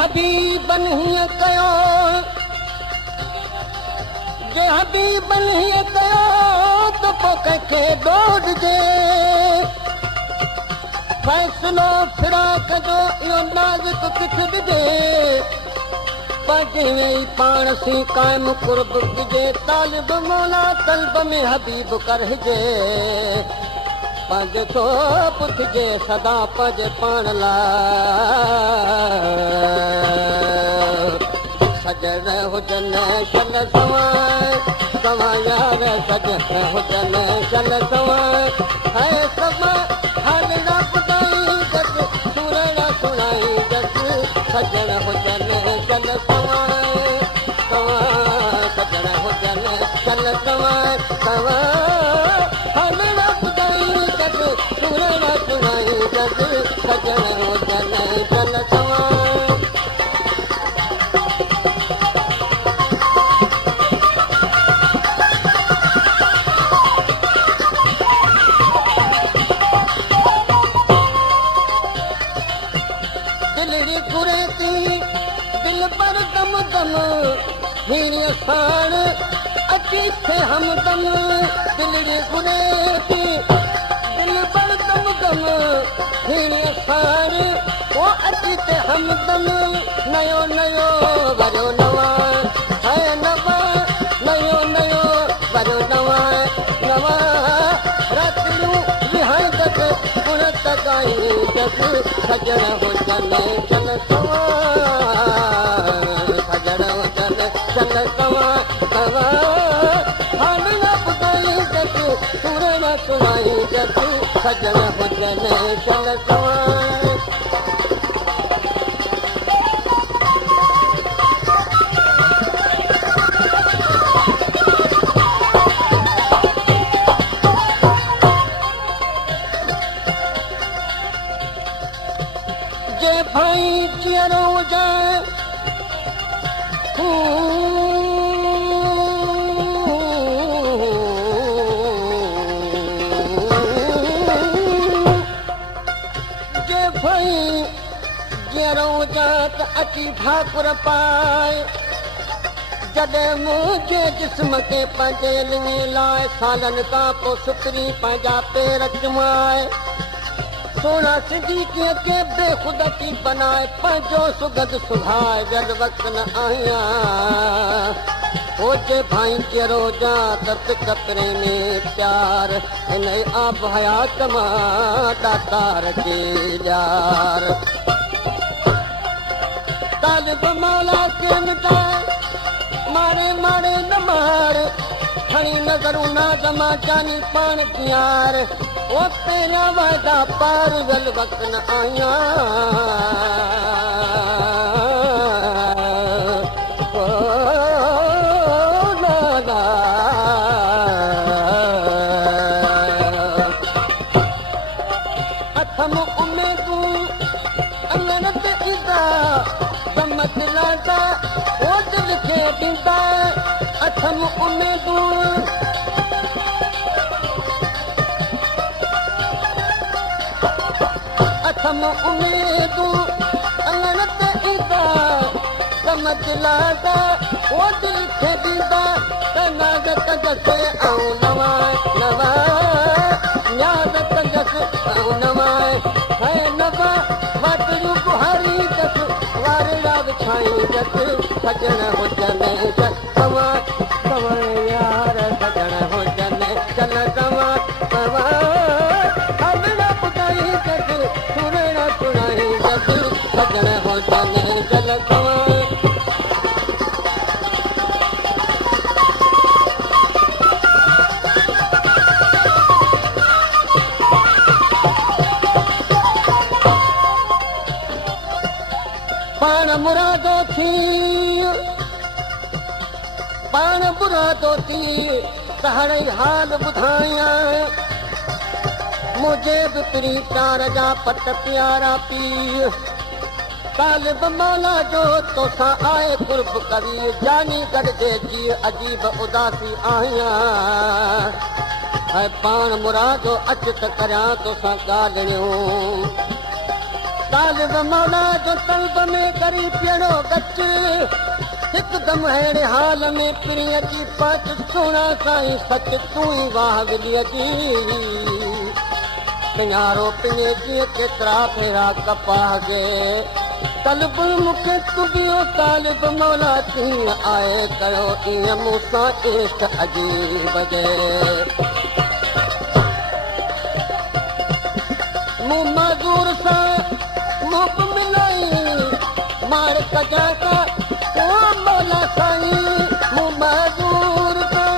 हबीबन हीअं कयो जे हबीबन हीअं कयो त पोइ कंहिंखे ॾोॾिजे फ़ैसिलो फिराक जो इहो नाज़ुक किथे ॾिजे पंहिंजे वेही पाण सी क़ाइमु कुर्ब ॾिजे तालिब मौला तलब में हबीब करहिजे पंहिंजो थो पुछिजे सदा पंहिंजे पाण लाइ सजण हुजनि शल सवाइ सवा यार सजण हुजनि शल सवाइ है समा हर ॿुधाई जग सुरण सुणाई जग सजण हुजनि शल सवाइ सवा सजण हुजनि शल सवाइ सवा हर ॿुधाई जग सुरण सुणाई जग सजण हुजनि शल सवाइ दिल पर दम दम हीअं साण अची थे हमदम दिलड़ी घुरे थी दिल पर दम दम हीअं साण वो अची थे हमदम नयो नयो वरियो नवां है नवां नयो नयो वरियो नवां नवां रातियूं विहाए जग गुण तकाई जग सजण हुजनि चल सजण हुजनि चल सवा हाल न ॿुधाई जग सुर न सुणाई जग सजण हुजनि चल सवा भाई चेरो जाए जे भाई चेरो जात अची ठाकुर पाए जॾहिं मुंहिंजे जिस्म खे पंहिंजे लिंगे लाइ सालनि खां पोइ सुकरी पंहिंजा पेर चुमाए सोना सिंधी कीअं के बेखुद की बनाए पंहिंजो सुगंध सुभाए जल वक़्त न आहियां होजे भाई कहिड़ो जा त कतरे में प्यार हिन आब हयात मां दातार खे यार तालिब मौला खे मिटाए मारे मारे न मार खणी नज़रूं नाज़मा जानी पाण प्यार वो तेरा वादा पार जल वक़्त न आया ओ नादा अथम उमेदूं अंगन ते ईंदा गमत लादा वो दिल खे ॾींदा अथम उमेदूं अथम उमेदूं अंगन ते ईंदा कम दिलादा वो दिल खे ॾींदा त नाज़ कजसि ऐं नवां नवां याद कजसि ऐं नवां है नवां वाटरूं बुहारी जसि वारड़ा विछाई जसि सजण हुजनि सवा सवा यार सजण हुजनि चल सवा सवा सजण हुजनि चल सवा पाण मुरादो थी पाण बुरा दोती तहड़ई हाल ॿुधायां मुझे बि पिरी तार जा पट प्यारा पीउ तालिब मौला जो तोसां आहे कुर्ब करी जानी गॾिजे जी अजीब उदासी आहियां ऐं पाण मुरादो अच त करियां तोसां ॻाल्हियूं तालिब मौला जो तलब में करी पियड़ो गच हिकदमि अहिड़े हाल में पिरी अची पच सुहिणा साईं सच तूं ई वाह विलीअ जी पिञारो पिञे जीअं केतिरा फेरा कपाह जे तलब मूंखे तुबियो तालिब मौला कीअं आहे कयो ईअं मूंसां इश्क अजीब जे मूं मज़ूर सां मुख मिलाई मार कजां सां ओ मौला साईं मूं मज़ूर सां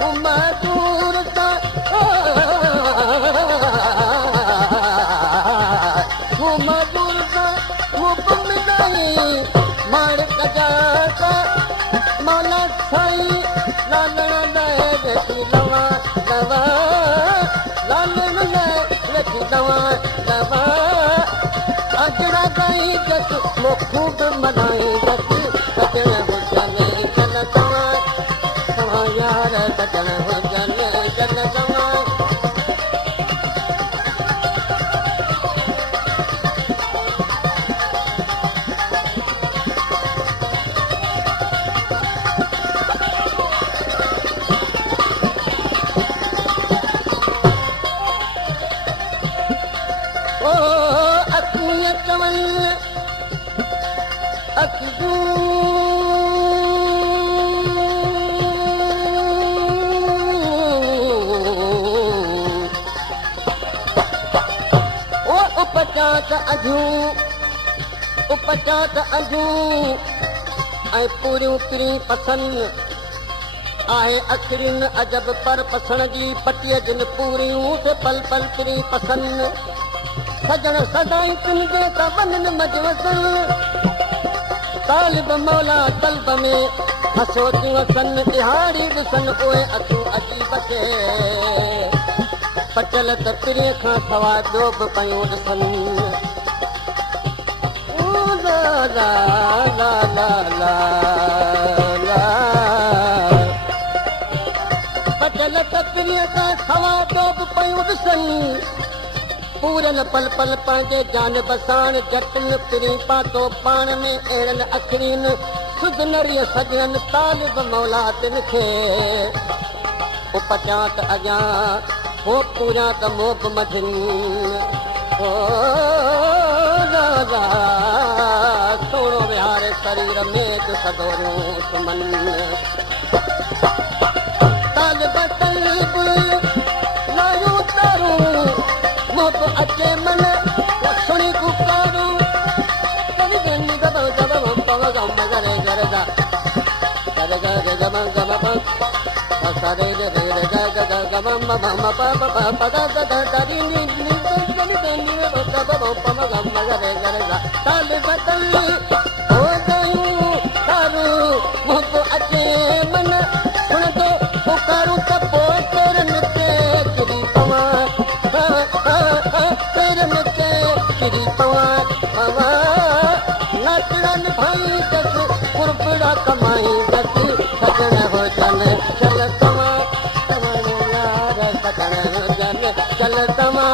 मूं मज़ूर सां मूं मज़ूर सां मुख मिलाई मार कजां सां मौला साईं लालण वेठी दवा दवा लालण वेठी दवा दवा अजड़ा गई जस मो खूब मनाई जस सजण हुजन चल दवा तव्हां यार सजण हुजन चल दवा उपचात अजूं ऐं पूरियूं पिरी पसंद आहे अखिरिन अजब पर पसण जी पटीअ जिन पूरियूं ते पल पल पिरी पसंद सजण सदाई पिनजे त वञनि मजवसन तालिब मौला तलब में हसो थियूं असन दिहाड़ी ॾिसन उहे अखियूं अजीब खे पटियल त पिरीअ खां सवाइ ॿियो बि पयूं ॾिसनि ला ला ला ला ला पटियल त पिरीअ खां सवाइ ॿियो बि पयूं ॾिसनि पूरन पल पल पंहिंजे जान बसाण जटिन पिरी पातो पाण में अहिड़नि अखरीन सुधनरीअ सजणनि तालिब मौला तिन खे उपचां त अॻियां हो पूरा त मोब मझिन ओ दादा सोणो विहारे शरीर में सदोरियूं सुमन तालिब तलब लायूं तारूं मोब अचे मन सुणी पुकारूं कभी गंदी दबा दबा पवा गम गरे गरदा गर गर गम गम पम सरे रे रे ग ग ग गम म म प प प प द द द रि नि नि गनि गनि दबा पम गम गरे गरदा तालिब तलब हो गयूं तारूं मोब अचे मन सुण तो पुकारूं त पोइ तेरन ते किरी पवां तेरन ते किरी पवां पवां नचड़न भाई जस कुरबड़ा कमाई जस सजण हुजन चल तव्हां यार सजण हुजन चल तव्हां